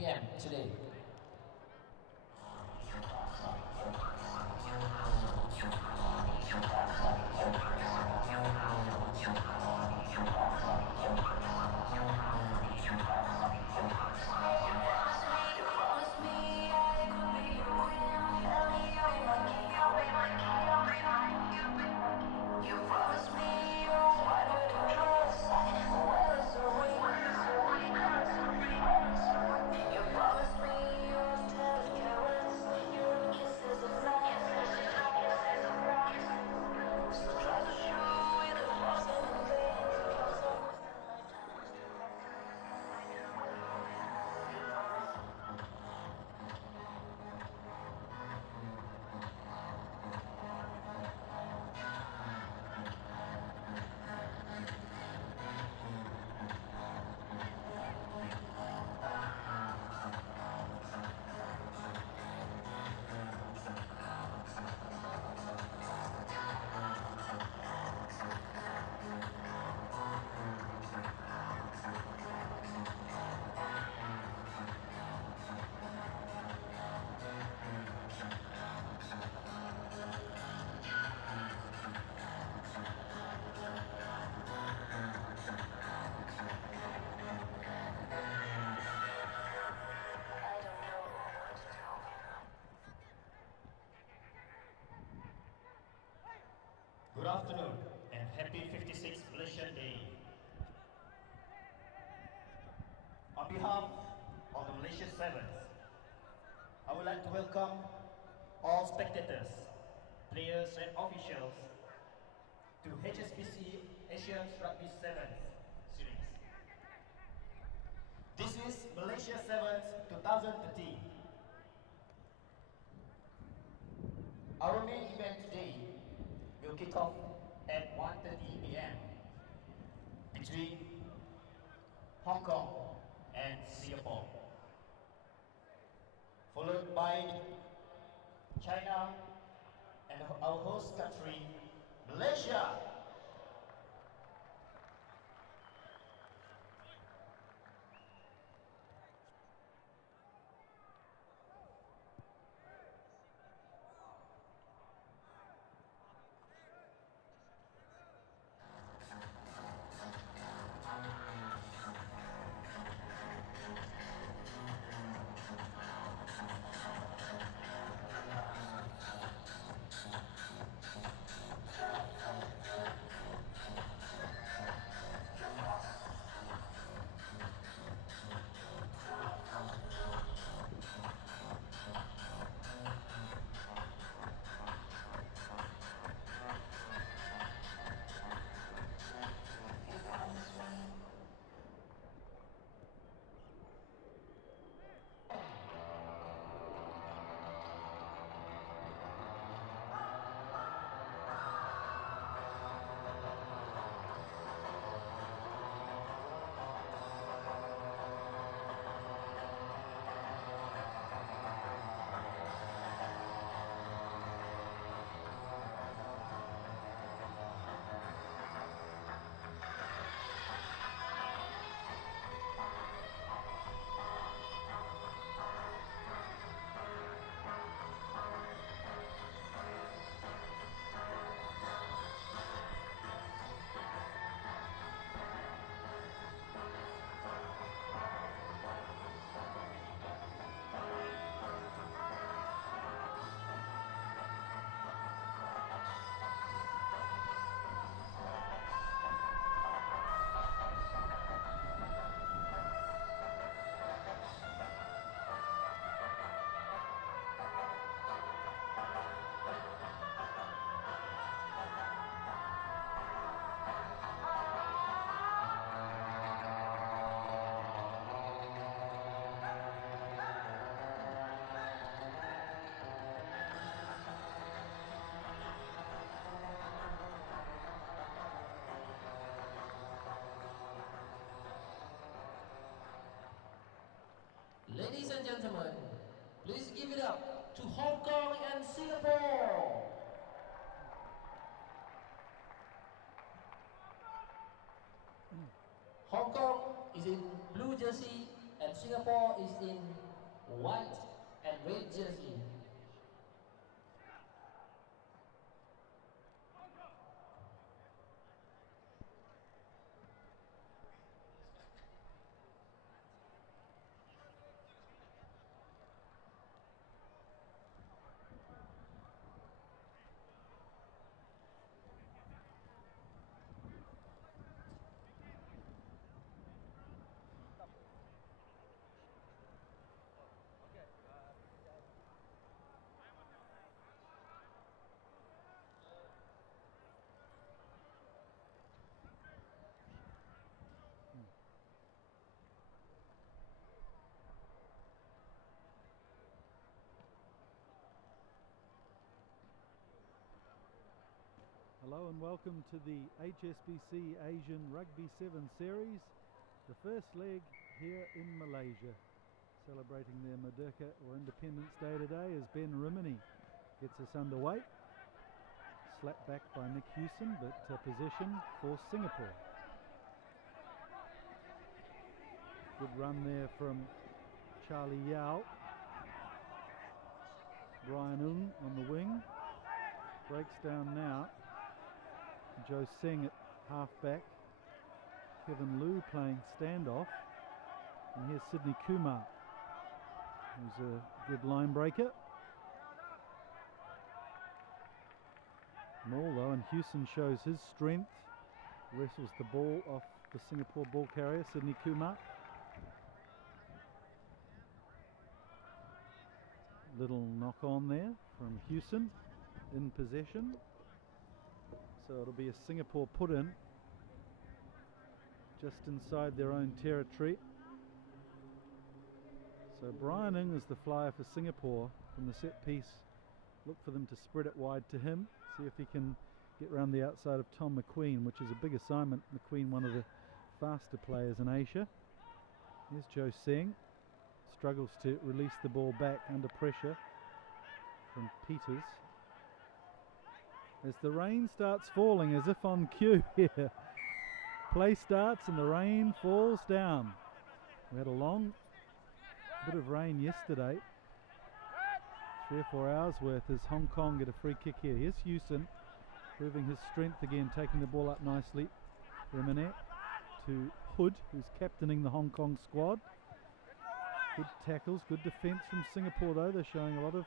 p.m. today. Good afternoon and happy 56th Malaysian Day. On behalf of the Malaysia Sevens, I would like to welcome all spectators, players and officials to HSBC Asian Rugby Sevens series. This is Malaysia Sevens 2013. Our main event today will kick off at 1:30 p.m. between Hong Kong and Singapore, followed by China and our host country, Malaysia. Ladies and gentlemen, please give it up to Hong Kong and Singapore. Hong Kong is in blue jersey and Singapore is in white and red jersey. Hello and welcome to the HSBC Asian Rugby 7 Series, the first leg here in Malaysia. Celebrating their Merdeka or Independence Day today as Ben Rimini gets us underway. Slapped back by Nick Hewson, but possession for Singapore. Good run there from Charlie Yao. Brian Ung on the wing. Breaks down now. Joe Seng at half-back. Kevin Liu playing standoff. And here's Sydney Kumar, who's a good line breaker. Maul though, and Hewson shows his strength. Wrestles the ball off the Singapore ball carrier, Sydney Kumar. Little knock on there from Hewson in possession. So it'll be a Singapore put-in just inside their own territory. So Brian Ing is the flyer for Singapore from the set piece. Look for them to spread it wide to him. See if he can get round the outside of Tom McQueen, which is a big assignment. McQueen, one of the faster players in Asia. Here's Joe Seng. Struggles to release the ball back under pressure from Peters. As the rain starts falling, as if on cue here. Play starts and the rain falls down. We had a long bit of rain yesterday. 3 or 4 hours worth as Hong Kong get a free kick here. Here's Hewson proving his strength again, taking the ball up nicely. Remenet to Hood, who's captaining the Hong Kong squad. Good tackles, good defence from Singapore though. They're showing a lot of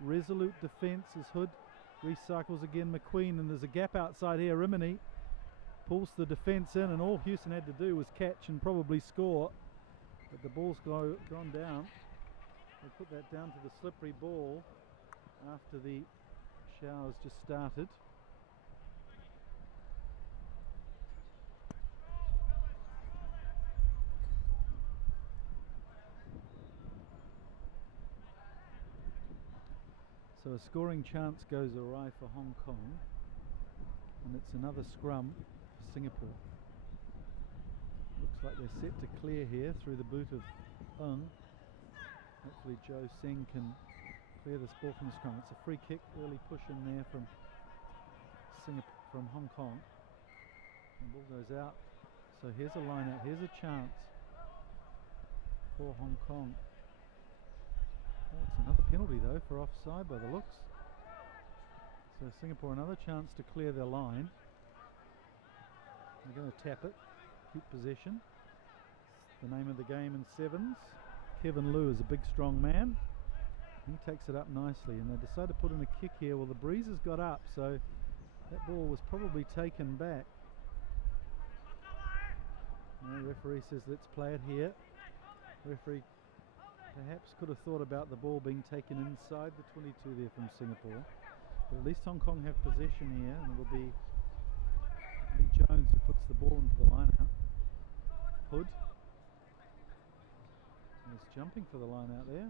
resolute defence as Hood recycles again McQueen, and there's a gap outside here. Rimini pulls the defence in, and all Hewson had to do was catch and probably score, but the ball's gone down. They put that down to the slippery ball after the showers just started. So a scoring chance goes awry for Hong Kong, and it's another scrum for Singapore. Looks like they're set to clear here through the boot of Ung. Hopefully Joe Seng can clear this ball from the scrum. It's a free kick, early push in there from Hong Kong. The ball goes out. So here's a line out, here's a chance for Hong Kong. Oh, it's another penalty though for offside by the looks. So Singapore another chance to clear their line. They're going to tap it, keep possession. It's the name of the game in sevens. Kevin Liu is a big strong man. He takes it up nicely, and they decide to put in a kick here. Well, the breeze has got up, so that ball was probably taken back. No, the referee says let's play it here. Referee perhaps could have thought about the ball being taken inside the 22 there from Singapore. But at least Hong Kong have possession here, and it'll be Lee Jones who puts the ball into the line out. Hood is jumping for the line out there.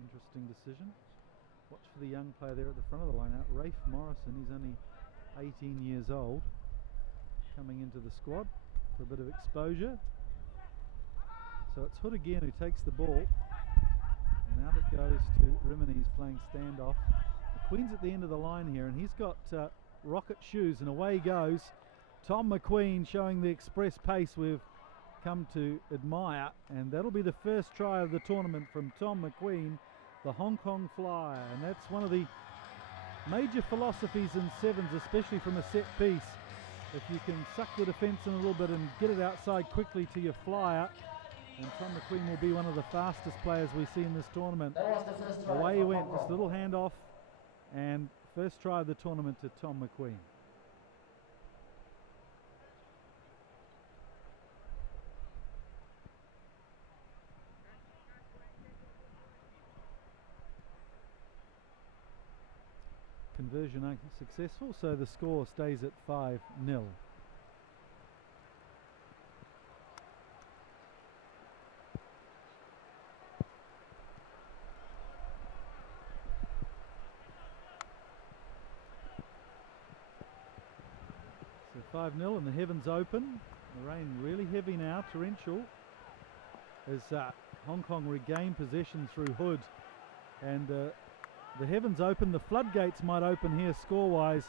Interesting decision. Watch for the young player there at the front of the line out. Rafe Morrison, he's only 18 years old, coming into the squad for a bit of exposure. So it's Hood again who takes the ball. And out it goes to Rimini, who's playing standoff. McQueen's at the end of the line here, and he's got rocket shoes, and away goes Tom McQueen, showing the express pace we've come to admire, and that'll be the first try of the tournament from Tom McQueen, the Hong Kong Flyer. And that's one of the major philosophies in sevens, especially from a set piece. If you can suck the defence in a little bit and get it outside quickly to your flyer, and Tom McQueen will be one of the fastest players we see in this tournament. Away he went, just a little handoff, and first try of the tournament to Tom McQueen. Conversion unsuccessful, so the score stays at 5-0. So 5-0 and the heavens open. The rain really heavy now, torrential, as Hong Kong regain possession through Hood. And the heavens open, the floodgates might open here score-wise,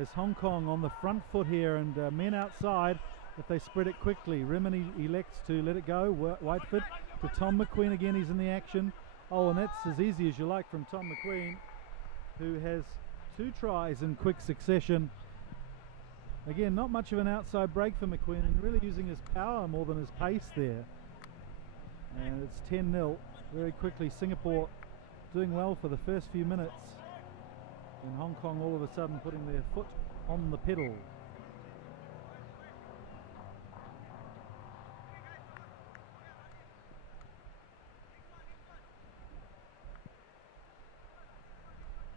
as Hong Kong on the front foot here, and men outside if they spread it quickly. Remini elects to let it go. Whitefoot to Tom McQueen again, he's in the action. Oh, and that's as easy as you like from Tom McQueen, who has 2 tries in quick succession. Again, not much of an outside break for McQueen, and really using his power more than his pace there. And it's 10-0 very quickly. Singapore doing well for the first few minutes, and Hong Kong all of a sudden putting their foot on the pedal.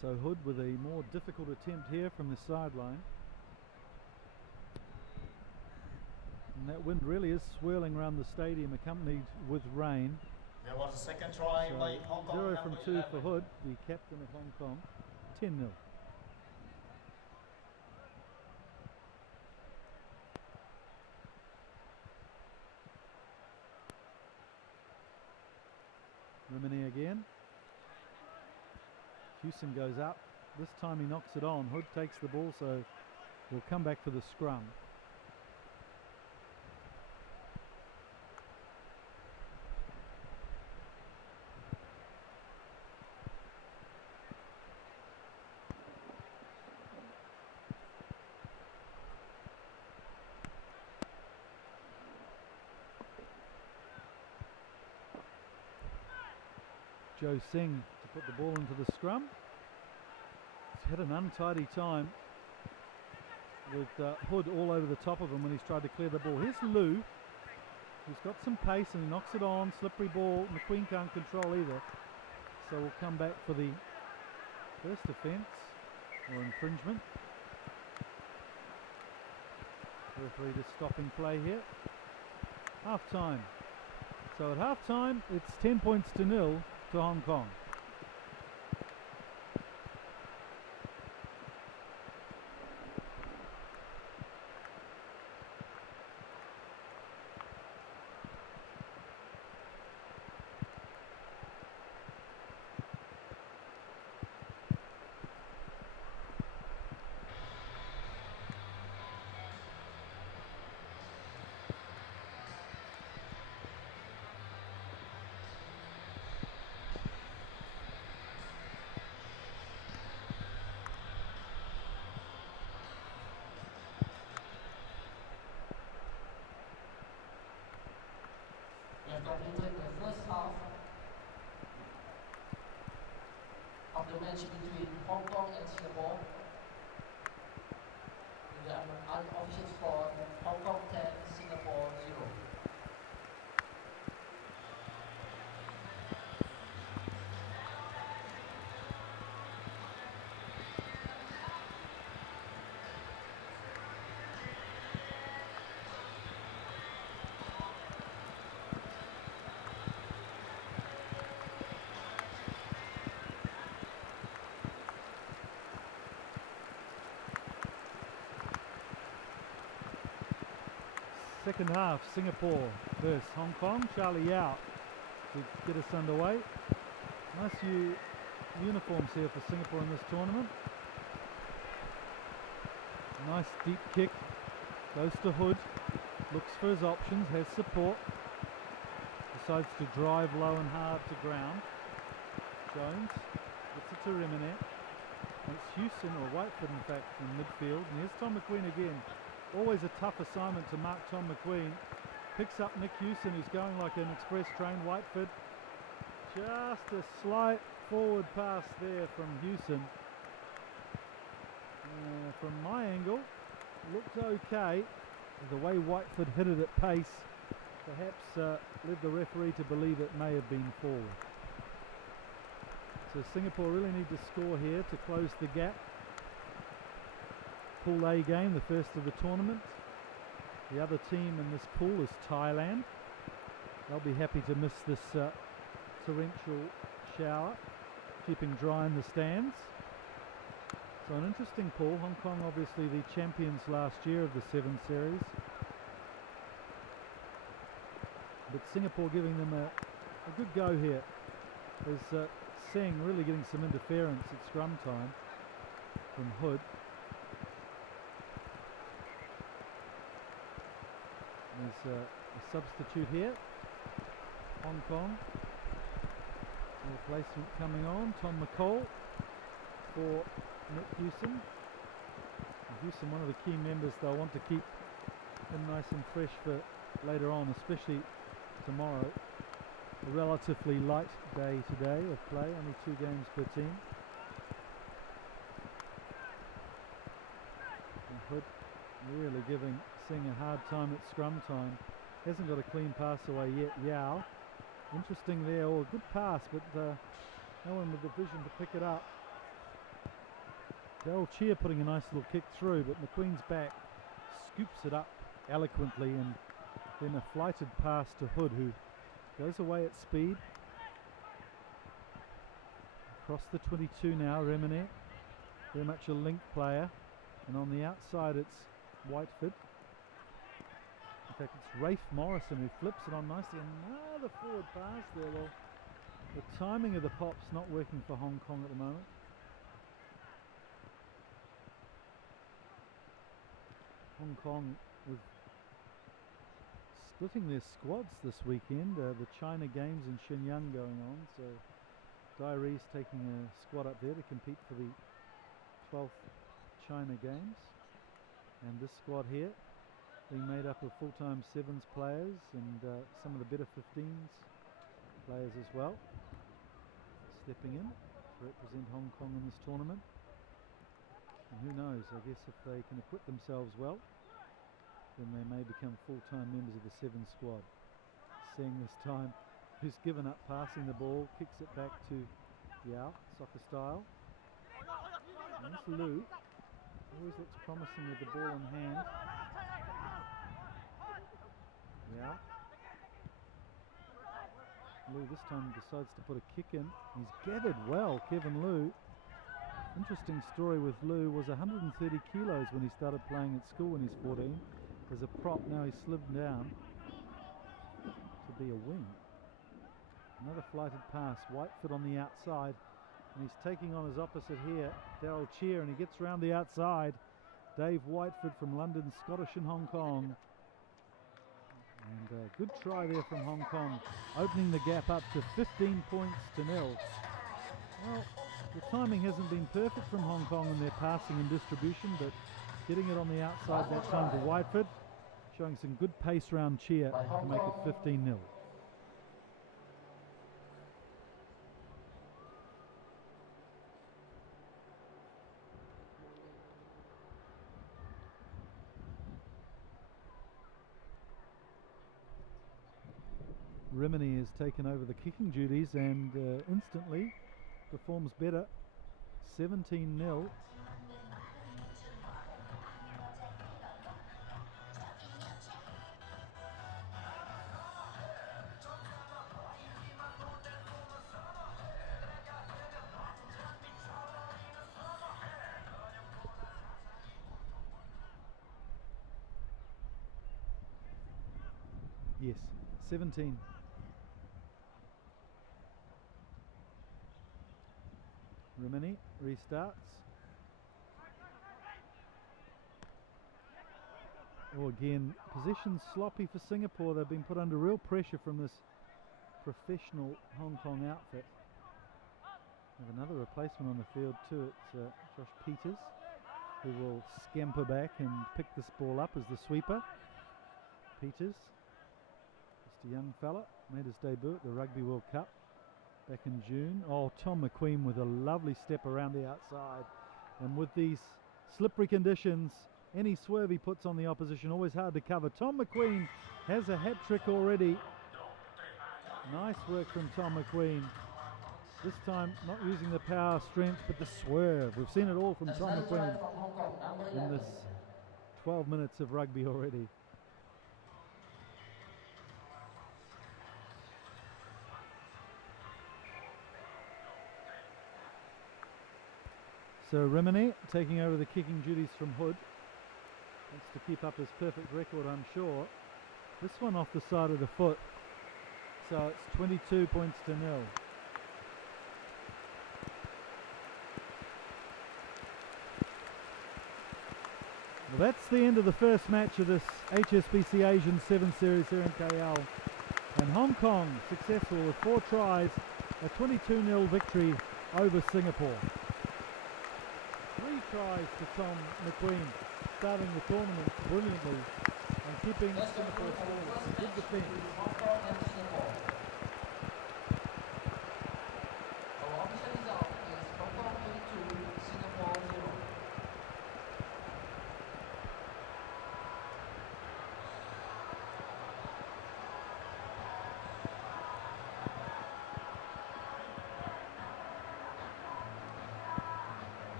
So Hood with a more difficult attempt here from the sideline. And that wind really is swirling around the stadium, accompanied with rain. There was a second try by Hong Kong. 0 from 2 for Hood, the captain of Hong Kong. 10-0. Remini again. Hewson goes up. This time he knocks it on. Hood takes the ball, so we'll come back for the scrum. Joe Singh to put the ball into the scrum. He's had an untidy time with Hood all over the top of him when he's tried to clear the ball. Here's Liu, who's got some pace and he knocks it on. Slippery ball. McQueen can't control either. So we'll come back for the first offence or infringement. Referee just stopping play here. Half time. So at half time it's 10 points to 0 to Hong Kong. Completed the first half of the match between Hong Kong and Singapore. With the unofficial score, Hong Kong 10, Singapore 0. Second half, Singapore versus Hong Kong. Charlie Yao to get us underway. Nice uniforms here for Singapore in this tournament. Nice deep kick, goes to Hood. looks for his options, has support, decides to drive low and hard to ground. Jones gets it to Remine. It's Houston, or Whiteford in fact, in midfield. And here's Tom McQueen again. Always a tough assignment to mark Tom McQueen. Picks up Nick Houston, who's going like an express train. Whiteford, just a slight forward pass there from Houston. From my angle, looked okay. The way Whiteford hit it at pace perhaps led the referee to believe it may have been forward. So Singapore really need to score here to close the gap. Pool A game, the first of the tournament. The other team in this pool is Thailand. They'll be happy to miss this torrential shower, keeping dry in the stands. So an interesting pool. Hong Kong obviously the champions last year of the 7 series. But Singapore giving them a good go here. There's Seng really getting some interference at scrum time from Hood. There's a substitute here. Hong Kong. A replacement coming on. Tom McCall for Nick Houston. Houston, one of the key members they'll want to keep him nice and fresh for later on, especially tomorrow. A relatively light day today of play, only 2 games per team. And Hood really giving Singh a hard time at scrum time. Hasn't got a clean pass away yet. Yao. Interesting there, a good pass, but no one with the vision to pick it up. Daryl Cheer putting a nice little kick through, but McQueen's back scoops it up eloquently, and then a flighted pass to Hood, who goes away at speed. Across the 22 now, Remine, very much a link player, and on the outside it's Whiteford. In fact, it's Rafe Morrison who flips it on nicely. Another forward pass there. Well, the timing of the pop's not working for Hong Kong at the moment. Hong Kong with splitting their squads this weekend. The China games in Shenyang going on, so Diary's taking a squad up there to compete for the 12th China games, and this squad here being made up of full-time 7s players and some of the better 15s players as well, stepping in to represent Hong Kong in this tournament. And who knows, I guess if they can acquit themselves well, then they may become full-time members of the 7 squad. Seeing this time, who's given up passing the ball, kicks it back to Yao, soccer style. And this Liu always looks promising with the ball in hand. Yao. Liu this time decides to put a kick in. He's gathered well, Kevin Liu. Interesting story with Liu, was 130 kilos when he started playing at school when he's 14. As a prop, now he's slipped down to be a wing. Another flighted pass, Whiteford on the outside, and he's taking on his opposite here, Daryl Cheer, and he gets round the outside. Dave Whiteford from London, Scottish and Hong Kong. And a good try there from Hong Kong, opening the gap up to 15 points to 0. Well, the timing hasn't been perfect from Hong Kong in their passing and distribution, but getting it on the outside that time to Whiteford, showing some good pace round Cheer to make it 15-0. Remini has taken over the kicking duties and instantly performs better. 17-0. Yes, 17. Remini restarts. Oh, again, position sloppy for Singapore. They've been put under real pressure from this professional Hong Kong outfit. We have another replacement on the field too. It's Josh Peters, who will scamper back and pick this ball up as the sweeper. Peters, just a young fella, made his debut at the Rugby World Cup back in June. Oh, Tom McQueen with a lovely step around the outside. And with these slippery conditions, any swerve he puts on the opposition, always hard to cover. Tom McQueen has a hat-trick already. Nice work from Tom McQueen. This time not using the power, strength, but the swerve. We've seen it all from Tom McQueen in this 12 minutes of rugby already. So Rimini taking over the kicking duties from Hood. Wants to keep up his perfect record, I'm sure. This one off the side of the foot. So it's 22 points to 0. Well, that's the end of the first match of this HSBC Asian 7 Series here in KL. And Hong Kong successful with 4 tries, a 22-0 victory over Singapore. 3 tries to Tom McQueen, starting the tournament brilliantly and keeping Singapore forward. Good defence.